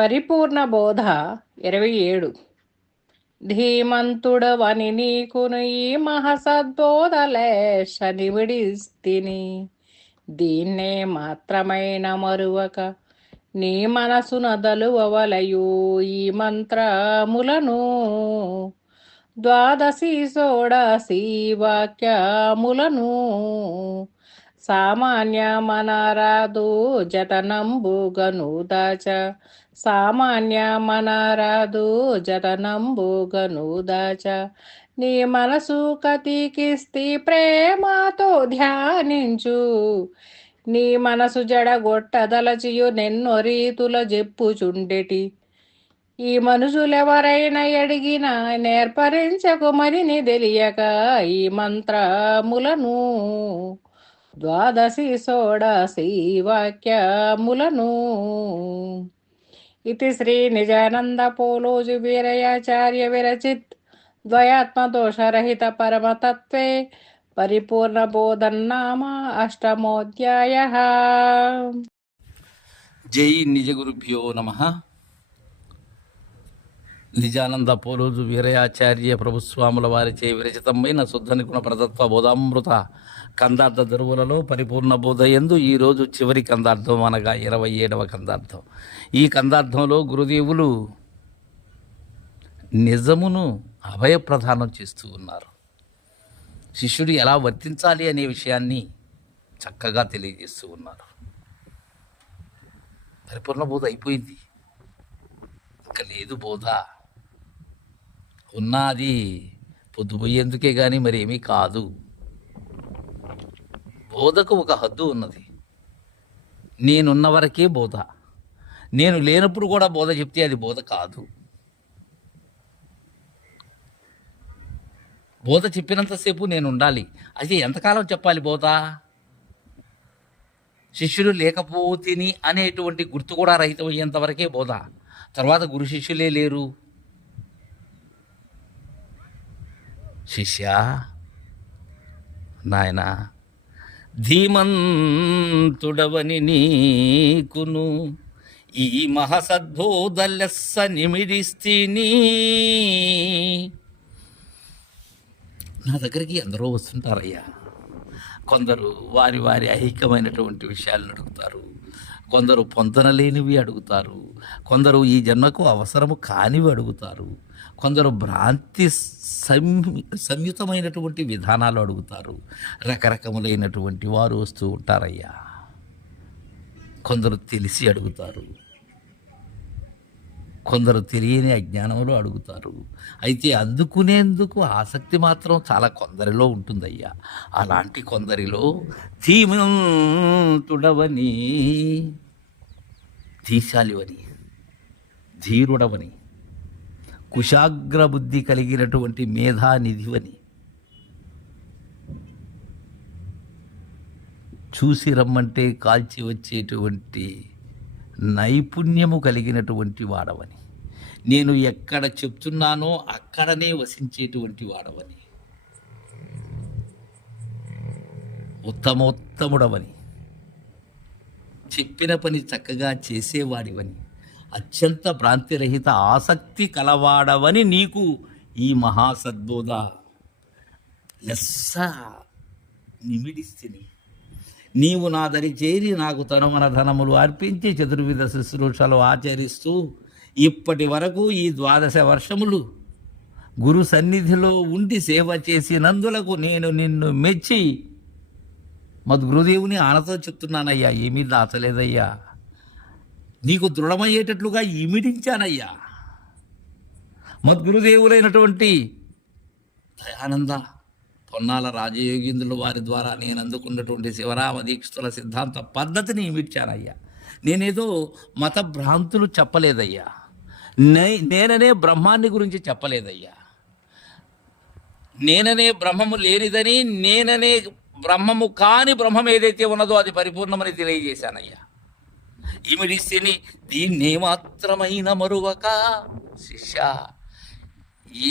పరిపూర్ణ బోధ 27. ధీమంతుడవని నీకును ఈ మహసద్బోధలేశ నివిడిస్తిని. దీన్నే మాత్రమైన మరువక నీ మనసున దలువవలయు ఈ మంత్రములను. ద్వాదశి షోడశి వాక్యములను సామాన్య మనరాదు జతనంబుగనుదాచ. సామాన్య మనరాదు జతనంబుగనుదాచ. నీ మనసు కతికిస్తి ప్రేమతో ధ్యానించు. నీ మనసు జడగొట్టదలచియు నెన్నో రీతుల చెప్పుచుండెటి. ఈ మనుషులెవరైనా అడిగినా నేర్పరించకుమని తెలియక ఈ మంత్రములను. ద్వాదశి షోడశి వాక్యములను. ఇది శ్రీ నిజానంద పోలోజు వీరయాచార్య విరచిత్ ద్వయాత్మదోషరహిత పరమతత్వే పరిపూర్ణ బోధన్నామ అష్టమోధ్యాయః. జై నిజ గురుభ్యో నమః. నిజానంద పోలోజు వీరయాచార్య ప్రభుస్వాముల వారిచే విరచితమైన శుద్ధ నిగుణ ప్రదత్వ బోధామృత కందార్థ ధరువులలో పరిపూర్ణ బోధ యందు ఈరోజు చివరి కందార్థం అనగా 27వ కందార్థం. ఈ కందార్థంలో గురుదేవులు నిజమును అభయప్రదానం చేస్తూ ఉన్నారు. శిష్యుడు ఎలా వర్తించాలి అనే విషయాన్ని చక్కగా తెలియజేస్తూ ఉన్నారు. పరిపూర్ణ బోధ అయిపోయింది, ఇంకా లేదు బోధ. ఉన్నది పొద్దుపోయేందుకే కానీ మరి ఏమీ కాదు. బోధకు ఒక హద్దు ఉన్నది. నేనున్న వరకే బోధ. నేను లేనప్పుడు కూడా బోధ చెప్తే అది బోధ కాదు. బోధ చెప్పినంతసేపు నేను ఉండాలి. అయితే ఎంతకాలం చెప్పాలి బోధ? శిష్యుడు లేకపోతేని అనేటువంటి గుర్తు కూడా రహితమయ్యేంత వరకే బోధ. తర్వాత గురు శిష్యులే లేరు. శిష్య నాయనా, ధీమంతుడవని నీకును ఈ మహసద్బోధలెస్స నిమిడిస్తిని. నా దగ్గరికి ఎందరో వస్తుంటారయ్యా. కొందరు వారి వారి ఐహికమైనటువంటి విషయాలను అడుగుతారు, కొందరు పొందనలేనివి అడుగుతారు, కొందరు ఈ జన్మకు అవసరము కానివి అడుగుతారు, కొందరు భ్రాంతి సంయుతమైనటువంటి విధానాలు అడుగుతారు. రకరకములైనటువంటి వారు వస్తూ ఉంటారయ్యా. కొందరు తెలిసి అడుగుతారు, కొందరు తెలియని అజ్ఞానంలో అడుగుతారు. అయితే అందుకునేందుకు ఆసక్తి మాత్రం చాలా కొందరిలో ఉంటుందయ్యా. అలాంటి కొందరిలో ధీమంతుడవని, ధీశాలివని, ధీరుడవని, కుశాగ్ర బుద్ధి కలిగినటువంటి మేధానిధివని, చూసి రమ్మంటే కాల్చి వచ్చేటువంటి నైపుణ్యము కలిగినటువంటి వాడవని, నేను ఎక్కడ చెప్తున్నానో అక్కడనే వసించేటువంటి వాడవని, ఉత్తమోత్తముడవని, చెప్పిన పని చక్కగా చేసేవాడివని, అత్యంత భ్రాంతిరహిత ఆసక్తి కలవాడవని నీకు ఈ మహాసద్బోధ లెస్స నిమిడిస్తిని. నీవు నా దరి చేరి నాకు తనుమన ధనములు అర్పించి చతుర్విధ శుశ్రూషలు ఆచరిస్తూ ఇప్పటి వరకు ఈ 12 వర్షములు గురు సన్నిధిలో ఉండి సేవ చేసినందులకు నేను నిన్ను మెచ్చి మద్గురుదేవుని ఆనతో చెప్తున్నానయ్యా. ఏమీ దాచలేదయ్యా, నీకు దృఢమయ్యేటట్లుగా ఇమిడించానయ్యా. మద్గురుదేవులైనటువంటి దయానంద పొన్నాల రాజయోగీంద్రుల వారి ద్వారా నేను అందుకున్నటువంటి శివరామ దీక్షితుల సిద్ధాంత పద్ధతిని ఇమిడ్చానయ్యా. నేనేదో మత భ్రాంతులు చెప్పలేదయ్యా. నేననే బ్రహ్మాన్ని గురించి చెప్పలేదయ్యా. నేననే బ్రహ్మము లేనిదని, నేననే బ్రహ్మము కాని బ్రహ్మం ఏదైతే ఉన్నదో అది పరిపూర్ణమని తెలియజేశానయ్యా. ఇమిడిస్తేని దీన్నే మాత్రమైన మరువక. శిష్య,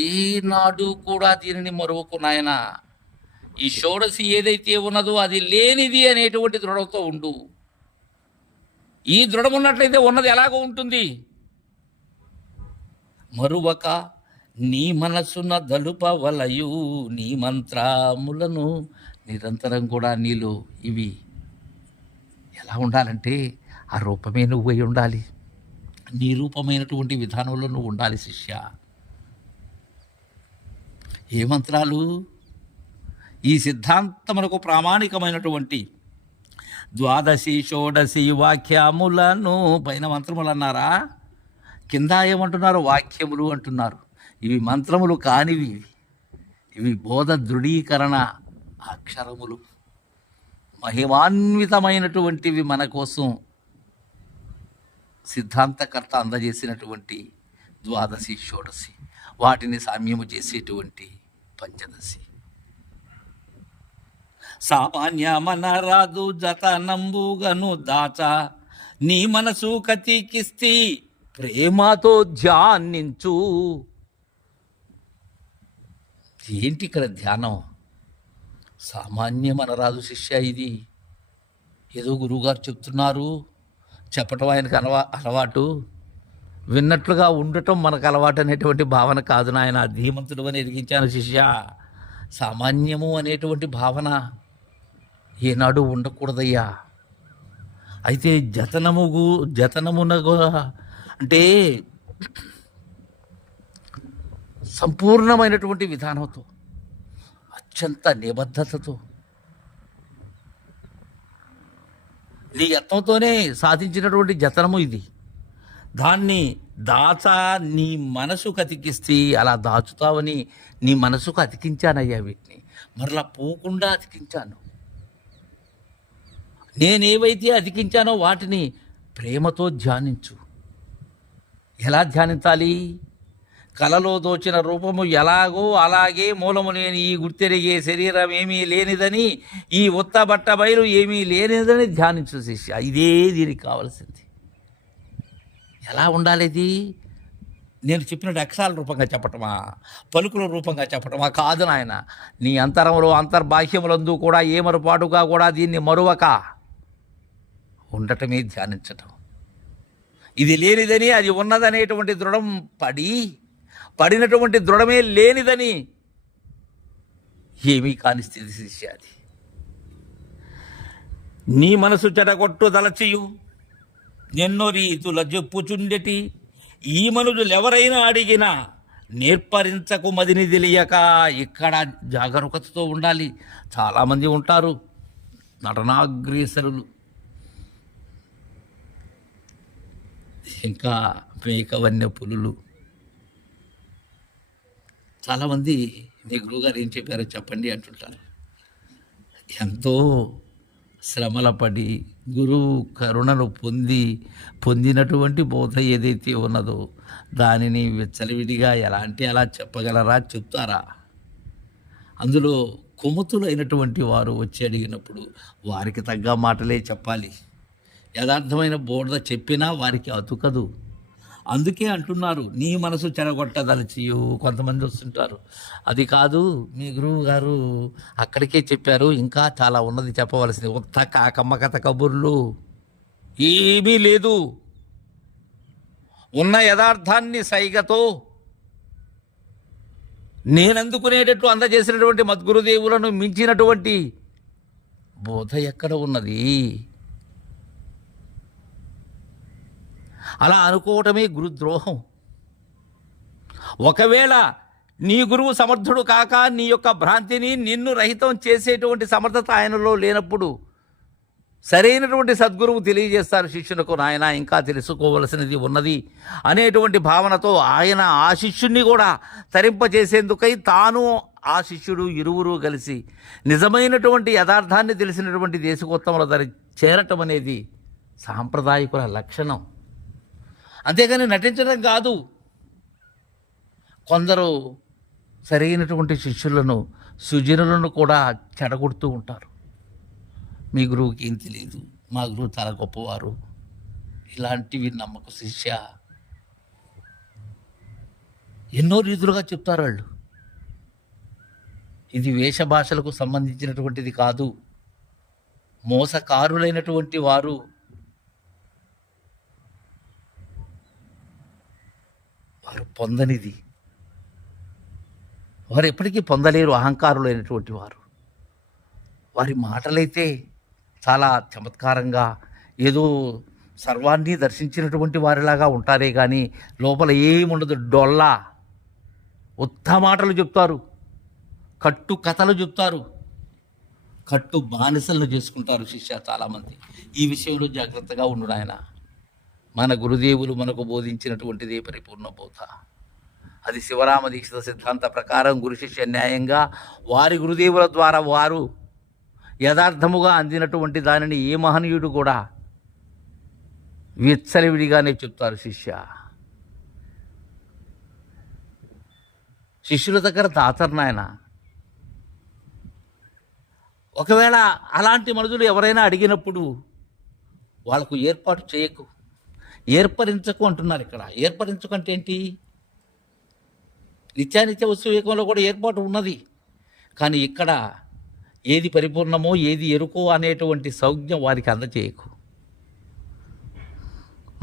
ఏనాడు కూడా దీనిని మరువకు నాయన. ఈ షోడశి ఏదైతే ఉన్నదో అది లేనిది అనేటువంటి దృఢంతో ఉండు. ఈ దృఢం ఉన్నట్లయితే ఉన్నది ఎలాగో ఉంటుంది. మరువక నీ మనసున దలుపవలయు నీ మంత్రములను నిరంతరం కూడా నీలో ఇవి ఎలా ఉండాలంటే ఆ రూపమే నువ్వు అయి ఉండాలి. నీ రూపమైనటువంటి విధానంలో నువ్వు ఉండాలి శిష్య. ఏ మంత్రాలు? ఈ సిద్ధాంతమునకు ప్రామాణికమైనటువంటి ద్వాదశి షోడశి వాక్యములను పైన మంత్రములు అన్నారా, కింద ఏమంటున్నారు? వాక్యములు అంటున్నారు. ఇవి మంత్రములు కానివి, ఇవి బోధ దృఢీకరణ అక్షరములు, మహిమాన్వితమైనటువంటివి. మన కోసం సిద్ధాంతకర్త అందజేసినటువంటి ద్వాదశి షోడశి, వాటిని సామ్యము చేసేటువంటి పంచదశి. సామాన్య మన రాదు జతనంబుగను దాచ నీ మనసు కతికిస్తి ప్రేమతో ధ్యానించు. ఏంటి ఇక్కడ ధ్యానం? సామాన్యం అనరాదు శిష్య. ఇది ఏదో గురువుగారు చెప్తున్నారు, చెప్పటం ఆయనకు అలవాటు, విన్నట్లుగా ఉండటం మనకు అలవాటు అనేటువంటి భావన కాదు నాయన. ధీమంతుడు అని ఎదిగించాను శిష్య. సామాన్యము అనేటువంటి భావన ఏనాడు ఉండకూడదయ్యా. అయితే జతనమునగు అంటే సంపూర్ణమైనటువంటి విధానంతో, అత్యంత నిబద్ధతతో, నీ యత్నంతోనే సాధించినటువంటి జతనము ఇది. దాన్ని నీ మనసుకు అతికిస్తే అలా దాచుతావని నీ మనసుకు అతికించానయ్యా. వీటిని మరలా పోకుండా అతికించాను. నేనేవైతే అతికించానో వాటిని ప్రేమతో ధ్యానించు. ఎలా ధ్యానించాలి? కలలో దోచిన రూపము ఎలాగో అలాగే మూలము లేని ఈ గుర్తెరిగే శరీరం ఏమీ లేనిదని, ఈ ఉత్త బట్ట బయలు ఏమీ లేనిదని ధ్యానించు శిష్య. ఇదే దీనికి కావలసింది. ఎలా ఉండాలి ఇది? నేను చెప్పినట్టు అక్షరాల రూపంగా చెప్పటమా, పలుకుల రూపంగా చెప్పటమా? కాదు నాయన. నీ అంతరంలో అంతర్బాహ్యములందు కూడా ఏమరుపాటుగా కూడా దీన్ని మరువక ఉండటమే ధ్యానించటం. ఇది లేనిదని అది ఉన్నదనేటువంటి దృఢం పడినటువంటి దృఢమే లేనిదని ఏమీ కాని స్థితి శిష్య అది. నీ మనసు చెడగొట్టు దలచియు ఎన్నో రీతుల చెప్పుచుండెటి ఈ మనుషులెవరైనా అడిగినా నేర్పరించకు మదిని తెలియక. ఇక్కడ జాగరూకతతో ఉండాలి. చాలామంది ఉంటారు నటనాగ్రేసరులు, ఇంకా మేకవన్య పులులు. చాలామంది మీ గురువుగారు ఏం చెప్పారో చెప్పండి అంటుంటారు. ఎంతో శ్రమల పడి గురువు కరుణను పొందినటువంటి బోధ ఏదైతే ఉన్నదో దానిని విచ్చలవిడిగా ఎలా అంటే అలా చెప్పగలరా? చెప్తారా? అందులో కుమతులైనటువంటి వారు వచ్చి అడిగినప్పుడు వారికి తగ్గ మాటలే చెప్పాలి. యథార్థమైన బోధ చెప్పినా వారికి అతుకదు. అందుకే అంటున్నారు నీ మనసు చెడగొట్టదలచియు. కొంతమంది వస్తుంటారు, అది కాదు మీ గురువు గారు అక్కడికే చెప్పారు, ఇంకా చాలా ఉన్నది చెప్పవలసింది. ఉత్త కాకమ్మ కథ కబుర్లు ఏమీ లేదు. ఉన్న యథార్థాన్ని సైగతో నేనందుకునేటట్టు అందజేసినటువంటి మద్గురుదేవులను మించినటువంటి బోధ ఎక్కడ ఉన్నది? అలా అనుకోవటమే గురుద్రోహం. ఒకవేళ నీ గురువు సమర్థుడు కాక నీ యొక్క భ్రాంతిని నిన్ను రహితం చేసేటువంటి సమర్థత ఆయనలో లేనప్పుడు సరైనటువంటి సద్గురువు తెలియజేస్తారు శిష్యులకు, నాయన ఇంకా తెలుసుకోవలసినది ఉన్నది అనేటువంటి భావనతో ఆయన ఆ శిష్యుణ్ణి కూడా తరింపచేసేందుకై తాను ఆ శిష్యుడు ఇరువురు కలిసి నిజమైనటువంటి యథార్థాన్ని తెలిసినటువంటి దేశకోత్తముల ధర చేరటం అనేది సాంప్రదాయకుల లక్షణం. అంతేగాని నటించడం కాదు. కొందరు సరైనటువంటి శిష్యులను సుజనులను కూడా చెడగొడుతూ ఉంటారు. మీ గురువుకి ఏం తెలియదు, మా గురువు చాలా గొప్పవారు, ఇలాంటివి నమ్మకు శిష్య. ఎన్నో రీతులుగా చెప్తారు వాళ్ళు. ఇది వేష భాషలకు సంబంధించినటువంటిది కాదు. మోసకారులైనటువంటి వారు వారు పొందనిది, వారు ఎప్పటికీ పొందలేరు అహంకారులైనటువంటి వారు. వారి మాటలైతే చాలా చమత్కారంగా ఏదో సర్వాన్ని దర్శించినటువంటి వారిలాగా ఉంటారే కానీ లోపల ఏముండదు, డొల్లా. ఉత్త మాటలు చెప్తారు, కట్టు కథలు చెప్తారు, కట్టు బానిసలను చేసుకుంటారు శిష్య చాలామంది. ఈ విషయంలో జాగ్రత్తగా ఉండు నాయన. మన గురుదేవులు మనకు బోధించినటువంటిదే పరిపూర్ణ బోధ. అది శివరామ దీక్షిత సిద్ధాంత ప్రకారం గురు శిష్య న్యాయంగా వారి గురుదేవుల ద్వారా వారు యథార్థముగా అందినటువంటి దానిని ఏ మహనీయుడు కూడా విచ్చలవిడిగానే చెప్తారు శిష్య. శిష్యుల దగ్గర దాచరు నాయన. ఒకవేళ అలాంటి మనుషులు ఎవరైనా అడిగినప్పుడు వాళ్ళకు ఏర్పాటు చేయకు, ఏర్పరించకు అంటున్నారు ఇక్కడ. ఏర్పరించకు అంటే ఏంటి? నిత్యానిత్య వస్తువేకంలో కూడా ఏర్పాటు ఉన్నది, కానీ ఇక్కడ ఏది పరిపూర్ణమో ఏది ఎరుకో అనేటువంటి సౌజ్ఞం వారికి అందచేయకు.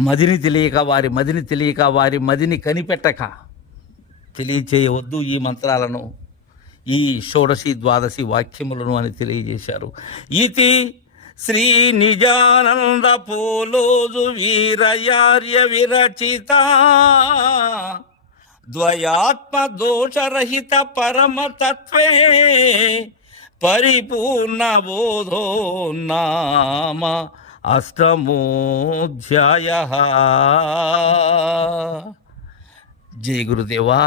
మదిని తెలియక వారి మదిని తెలియక వారి మదిని కనిపెట్టక తెలియచేయవద్దు ఈ మంత్రాలను, ఈ షోడశి ద్వాదశి వాక్యములను అని తెలియజేశారు. ఇతి శ్రీ నిజానంద పోలోజు వీరయార్య విరచిత ద్వయాత్మ దోషరహిత పరమతత్వే పరిపూర్ణ బోధో నామ అష్టమోధ్యాయ. జై గురుదేవా.